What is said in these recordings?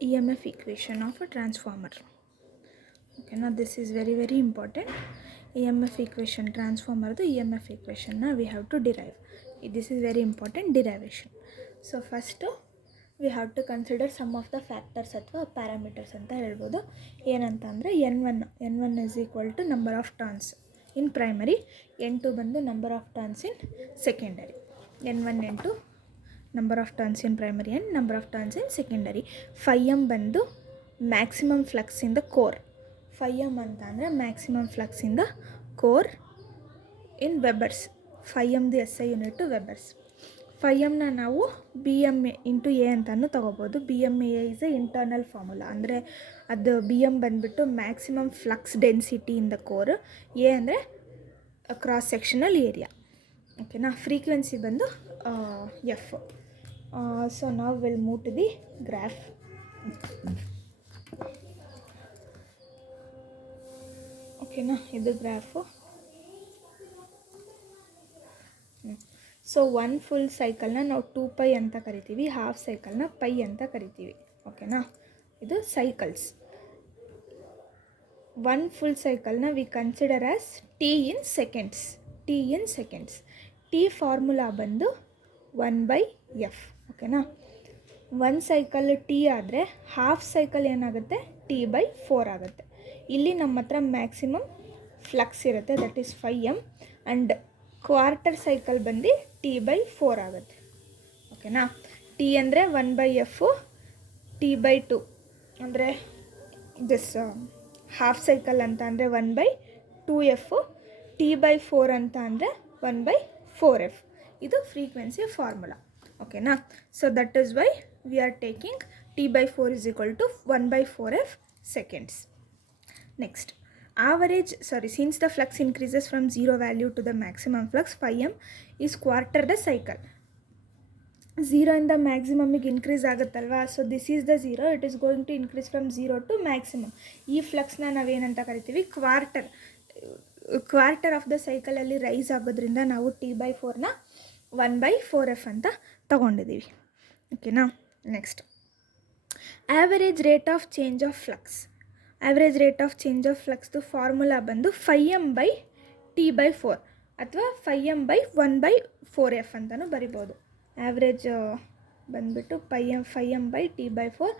EMF equation of a transformer. Okay, now this is very important. EMF equation, transformer the EMF equation we have to derive. This is very important derivation. So first we have to consider some of the factors ಅಥವಾ parameters ಅಂತ ಹೇಳ್ಬೋದು. ಏನಂತ ಅಂದರೆ n1 is equal to number of turns in primary, n2 ಬಂದು number of turns in secondary. n1 n2 number of turns in primary and number of turns in secondary. phi m ಬಂದು maximum flux in the core. phi m ಅಂತ ಅಂದರೆ maximum flux in the core in Webers. phi m ದು SI unit Webers. phi m ನಾವು B M into A ಅಂತಲೂ ತೊಗೋಬೋದು. B M A is a internal formula, ಅಂದರೆ ಅದು B M ಬಂದುಬಿಟ್ಟು maximum flux density in the core, A ಅಂದರೆ cross sectional area. ಓಕೆನಾ. Frequency ಬಂದು ಎಫ್. ಸೊ ನಾವು will move to the graph. ಓಕೆನಾ, ಇದು ಗ್ರಾಫು. ಸೊ ಒನ್ ಫುಲ್ ಸೈಕಲ್ನ ನಾವು 2π ಅಂತ ಕರಿತೀವಿ, ಹಾಫ್ ಸೈಕಲ್ನ ಪೈ ಅಂತ ಕರಿತೀವಿ. ಓಕೆನಾ, ಇದು ಸೈಕಲ್ಸ್. ಒನ್ ಫುಲ್ ಸೈಕಲ್ನ we consider as T in seconds. T formula ಬಂದು 1/f. ಓಕೆನಾ. ಒನ್ ಸೈಕಲ್ ಟಿ ಆದರೆ ಹಾಫ್ ಸೈಕಲ್ ಏನಾಗುತ್ತೆ, T/4 ಆಗುತ್ತೆ. ಇಲ್ಲಿ ನಮ್ಮ ಹತ್ರ ಮ್ಯಾಕ್ಸಿಮಮ್ ಫ್ಲಕ್ಸ್ ಇರುತ್ತೆ, that is 5m, and quarter cycle ಬಂದು T/4 ಆಗುತ್ತೆ. ಓಕೆನಾ. ಟಿ ಅಂದರೆ 1/f, T/2 ಅಂದರೆ ದಿಸ್ ಹಾಫ್ ಸೈಕಲ್ ಅಂತ ಅಂದರೆ 1/2f, T/4 ಅಂತ ಅಂದರೆ 1/4f. ಇದು ಫ್ರೀಕ್ವೆನ್ಸಿ ಫಾರ್ಮುಲಾ. ಓಕೆನಾ. So that is why we are taking T/4 is equal to 1/4f seconds. Next, since the flux increases from 0 value to the maximum flux, phi m is quarter the cycle. 0 ಇಂದ ಮ್ಯಾಕ್ಸಿಮಮ್ಮಿಗೆ increase ಆಗುತ್ತಲ್ವಾ, so this is the 0, it is going to increase from 0 to ಮ್ಯಾಕ್ಸಿಮಮ್. ಈ ಫ್ಲಕ್ಸ್ನ ನಾವೇನಂತ ಕರಿತೀವಿ, quarter of the ಸೈಕಲಲ್ಲಿ rise ಆಗೋದ್ರಿಂದ ನಾವು T/4ನ 1/4f ಅಂತ ತಗೊಂಡಿದ್ದೀವಿ. ಓಕೆನಾ. Next, average rate of change of flux. Average rate of change of ಫ್ಲಕ್ಸ್ದು ಫಾರ್ಮುಲಾ ಬಂದು 5m/T/4 ಅಥವಾ 5m/1/4f ಅಂತಲೂ ಬರಿಬೋದು. ಆ್ಯಾವ್ರೇಜ್ ಬಂದುಬಿಟ್ಟು 5m/T/4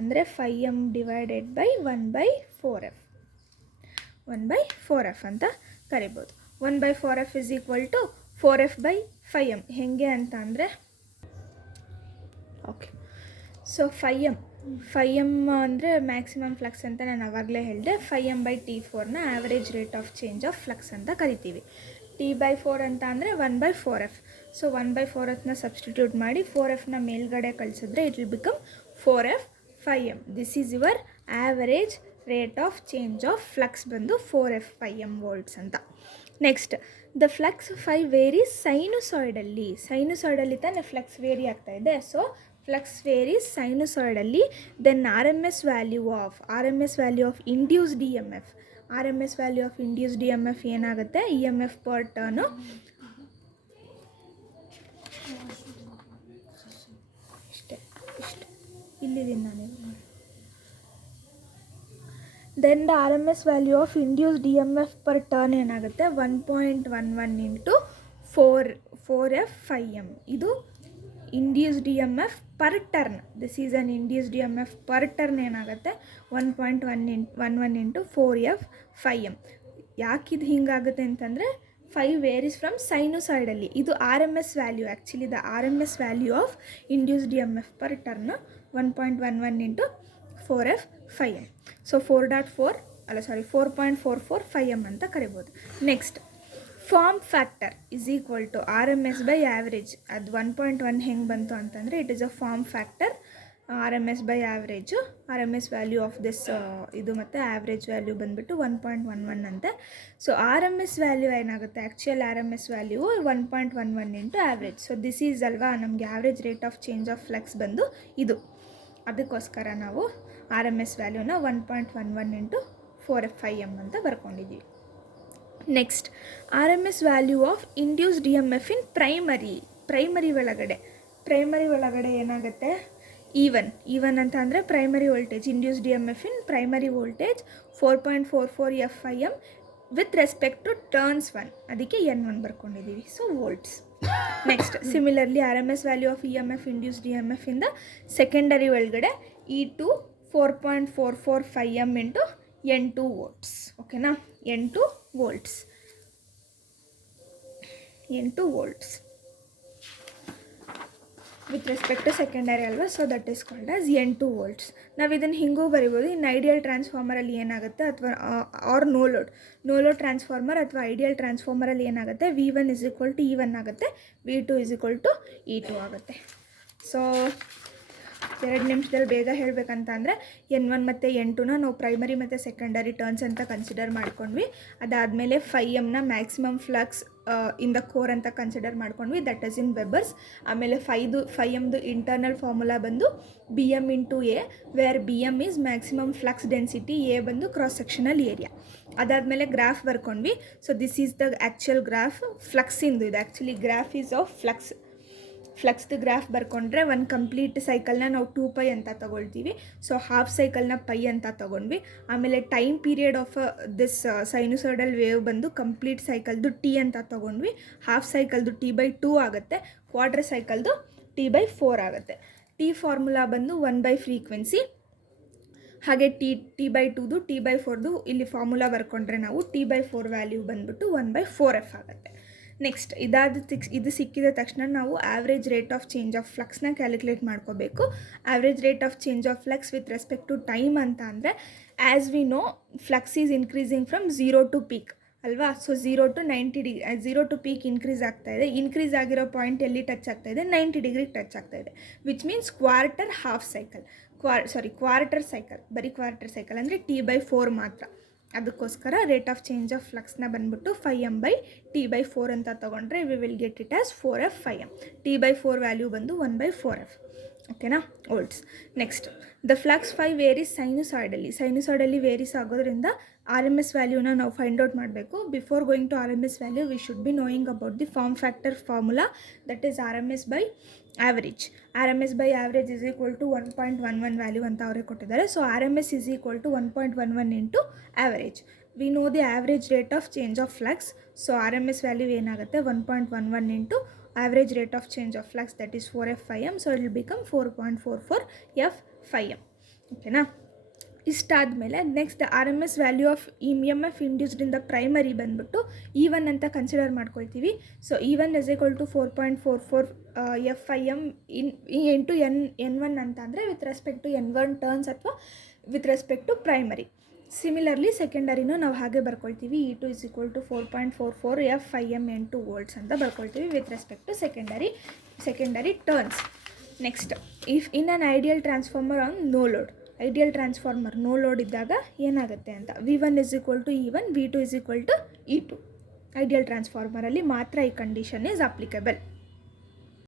ಅಂದರೆ 5m ಡಿವೈಡೆಡ್ ಬೈ 1/4f ಅಂತ ಕರಿಬೋದು. 1/4f is equal to 4f/5m. ಹೇಗೆ ಅಂತ ಅಂದರೆ, ಓಕೆ, ಸೊ 5m ಅಂದರೆ ಮ್ಯಾಕ್ಸಿಮಮ್ ಫ್ಲಕ್ಸ್ ಅಂತ ನಾನು ಆವಾಗಲೇ ಹೇಳಿದೆ. 5m/T4ನ average rate of change of flux ಅಂತ ಕರಿತೀವಿ. T/4 ಅಂತ ಅಂದರೆ 1/4f. ಸೊ 1/4fನ ಸಬ್ಸ್ಟಿಟ್ಯೂಟ್ ಮಾಡಿ 4fನ ಮೇಲ್ಗಡೆ ಕಳಿಸಿದ್ರೆ it will become 4f/m. This is your average rate of change of flux ಬಂದು 4f/m ವೋಲ್ಟ್ಸ್ ಅಂತ. Next, the flux phi varies sinusoidally ತಾನೇ ಫ್ಲಕ್ಸ್ ವೇರಿ ಆಗ್ತಾ ಇದೆ. So flux varies sinusoidally. Then R M S value of induced E M F ಏನಾಗುತ್ತೆ, E M F per turn ಇಷ್ಟೇ ಇಲ್ಲಿದ್ದೀನಿ ನಾನು. Then the R M S value of induced E M F per turn ಏನಾಗುತ್ತೆ, 1.11 into 4f/m. ಇದು induced E M F per turn. This is an induced E M F per turn ಏನಾಗುತ್ತೆ, 1.11 into 4f/m. ಯಾಕಿದು ಹಿಂಗಾಗುತ್ತೆ ಅಂತಂದರೆ 5 varies from sinusoidally. ಇದು R M S value. Actually the R M S value of induced E M F per turn 1.11 into 4f/m. So 4.44/m ಅಂತ ಕರಿಬೋದು. Next, form factor is equal to R M S by average. ಅದು 1.1 ಹೆಂಗೆ ಬಂತು ಅಂತಂದರೆ, it is a form factor. R M S by average, R M S value of this ಇದು ಮತ್ತು average value ಬಂದುಬಿಟ್ಟು 1.11 ಅಂತೆ. So R M S value ಏನಾಗುತ್ತೆ, actual R M S value 1.11 into average. So this is ಅಲ್ವಾ ನಮಗೆ average rate of change of flux ಬಂದು ಇದು. ಅದಕ್ಕೋಸ್ಕರ ನಾವು ಆರ್ ಎಮ್ ಎಸ್ ವ್ಯಾಲ್ಯೂನ 1.11 ಇಂಟು 4f/m ಅಂತ ಬರ್ಕೊಂಡಿದ್ದೀವಿ. Next, R M S value of induced E M F in primary ಒಳಗಡೆ ಏನಾಗುತ್ತೆ, ಈವನ್ ಅಂತ ಅಂದರೆ primary voltage, induced E M F in primary voltage 4.44 FIM with respect to turns 1, ಅದಕ್ಕೆ N1 ಬರ್ಕೊಂಡಿದ್ದೀವಿ. So volts. Next similarly R M S value of E M F induced E M F ಇಂದ secondary ಒಳಗಡೆ E2 4.44 FIM into N2 volts. ಓಕೆನಾ, N2 volts with respect to secondary ಅಲ್ವಾ, so that is called as N2 volts. ನಾವು ಇದನ್ನು ಹಿಂಗೂ ಬರಿಬೋದು. ಇನ್ನು ideal ಟ್ರಾನ್ಸ್ಫಾರ್ಮರಲ್ಲಿ ಏನಾಗುತ್ತೆ ಅಥವಾ ಆರ್ ನೋ ಲೋಡ್ ಟ್ರಾನ್ಸ್ಫಾರ್ಮರ್ ಅಥವಾ ಐಡಿಯಲ್ ಟ್ರಾನ್ಸ್ಫಾರ್ಮರಲ್ಲಿ ಏನಾಗುತ್ತೆ, V1 = E1 ಆಗುತ್ತೆ, V2 = E2 ಆಗುತ್ತೆ. ಸೊ 2 ನಿಮಿಷದಲ್ಲಿ ಬೇಗ ಹೇಳಬೇಕಂತ ಅಂದರೆ N1 ಮತ್ತು N2ನ ನಾವು ಪ್ರೈಮರಿ ಮತ್ತು ಸೆಕೆಂಡರಿ ಟರ್ನ್ಸ್ ಅಂತ ಕನ್ಸಿಡರ್ ಮಾಡ್ಕೊಂಡ್ವಿ. ಅದಾದಮೇಲೆ 5Mನ maximum flux in the core ಅಂತ ಕನ್ಸಿಡರ್ ಮಾಡ್ಕೊಂಡ್ವಿ, ದಟ್ ಈಸ್ ಇನ್ ವೆಬರ್ಸ್. ಆಮೇಲೆ 5Mದು ಇಂಟರ್ನಲ್ ಫಾರ್ಮುಲಾ ಬಂದು BM × A, where BM is maximum flux density, A ಬಂದು ಕ್ರಾಸ್ ಸೆಕ್ಷನಲ್ ಏರಿಯಾ. ಅದಾದಮೇಲೆ ಗ್ರಾಫ್ ಬರ್ಕೊಂಡ್ವಿ. So this is the actual graph ಫ್ಲಕ್ಸಿಂದು. ಇದು ಆ್ಯಕ್ಚುಲಿ ಗ್ರಾಫ್ ಈಸ್ ಆಫ್ ಫ್ಲಕ್ಸ್ದು ಗ್ರಾಫ್ ಬರ್ಕೊಂಡ್ರೆ ಒಂದು ಕಂಪ್ಲೀಟ್ ಸೈಕಲ್ನ ನಾವು 2π ಅಂತ ತೊಗೊಳ್ತೀವಿ. ಸೊ ಹಾಫ್ ಸೈಕಲ್ನ π ಅಂತ ತೊಗೊಂಡ್ವಿ. ಆಮೇಲೆ time period of this sinusoidal wave ಬಂದು ಕಂಪ್ಲೀಟ್ ಸೈಕಲ್ದು T ಅಂತ ತೊಗೊಂಡ್ವಿ. ಹಾಫ್ ಸೈಕಲ್ದು T/2 ಆಗುತ್ತೆ, ಕ್ವಾರ್ಟರ್ ಸೈಕಲ್ದು T/4 ಆಗುತ್ತೆ. T ಫಾರ್ಮುಲಾ ಬಂದು 1 ಫ್ರೀಕ್ವೆನ್ಸಿ, ಹಾಗೆ T/2ದು T/4ದು ಇಲ್ಲಿ ಫಾರ್ಮುಲಾ ಬರ್ಕೊಂಡ್ರೆ ನಾವು T/4 ವ್ಯಾಲ್ಯೂ ಬಂದ್ಬಿಟ್ಟು 1/4f ಆಗುತ್ತೆ. ನೆಕ್ಸ್ಟ್ ಇದು ಸಿಕ್ಕಿದ ತಕ್ಷಣ ನಾವು average rate of change of ಫ್ಲಕ್ಸ್ನ ಕ್ಯಾಲ್ಕುಲೇಟ್ ಮಾಡ್ಕೋಬೇಕು. Average rate of change of flux with respect to time ಅಂತ ಅಂದರೆ, as we know flux is increasing from 0 to peak ಅಲ್ವಾ. So 0 to 90 degree, 0 to peak increase ಆಗ್ತಾಯಿದೆ. Increase ಆಗಿರೋ point ಎಲ್ಲಿ touch ಆಗ್ತಾಯಿದೆ, 90 ಡಿಗ್ರಿಗೆ ಟಚ್ ಆಗ್ತಾಯಿದೆ, ವಿಚ್ ಮೀನ್ಸ್ ಕ್ವಾರ್ಟರ್ ಸೈಕಲ್, ಬರೀ ಕ್ವಾರ್ಟರ್ ಸೈಕಲ್ ಅಂದರೆ T/4 ಮಾತ್ರ. ಅದಕ್ಕೋಸ್ಕರ ರೇಟ್ ಆಫ್ ಚೇಂಜ್ ಆಫ್ ಫ್ಲಕ್ಸ್ನ ಬಂದ್ಬಿಟ್ಟು 5M/T/4 ಅಂತ ತೊಗೊಂಡ್ರೆ we will get it as 4f 5M. T/4 value ಬಂದು 1/4f. ಓಕೆನಾ, volts. Next the flux varies sinusoidally varies ಆಗೋದ್ರಿಂದ ಆರ್ ಎಮ್ ಎಸ್ ವ್ಯಾಲ್ಯೂನ ನಾವು ಫೈಂಡ್ ಔಟ್ ಮಾಡಬೇಕು. Before going to R M S value we should be knowing about the form factor formula, that is RMS/average. RMS/average is equal to 1.11 value ಅಂತ ಅವರೇ ಕೊಟ್ಟಿದ್ದಾರೆ. So RMS is equal to 1.11 into average. We know the average rate of change of flux. So RMS value ಏನಾಗುತ್ತೆ, 1.11 into average rate of change of flux, that is 4f 5m. So it will become 4.44 f 5m. ಓಕೆನಾ. ಇಷ್ಟಾದಮೇಲೆ next R M S value of EMF induced in the primary ಬಂದ್ಬಿಟ್ಟು E1 ಅಂತ consider ಮಾಡ್ಕೊಳ್ತೀವಿ. So E1 = 4.44 FIM into N1 ಅಂತ ಅಂದರೆ with respect to N1 turns ಅಥವಾ with respect to primary. Similarly ಸೆಕೆಂಡರಿನೂ ನಾವು ಹಾಗೆ ಬರ್ಕೊಳ್ತೀವಿ. E2 = 4.44 FIM N2 ವೋಲ್ಟ್ಸ್ ಅಂತ ಬರ್ಕೊಳ್ತೀವಿ with respect to secondary turns. Next if in an ideal transformer an ideal transformer no load ಇದ್ದಾಗ ಏನಾಗುತ್ತೆ ಅಂತ, V1 = E1, V2 = E2. Ideal ಟ್ರಾನ್ಸ್ಫಾರ್ಮರಲ್ಲಿ ಮಾತ್ರ ಈ ಕಂಡೀಷನ್ ಈಸ್ ಅಪ್ಲಿಕೇಬಲ್.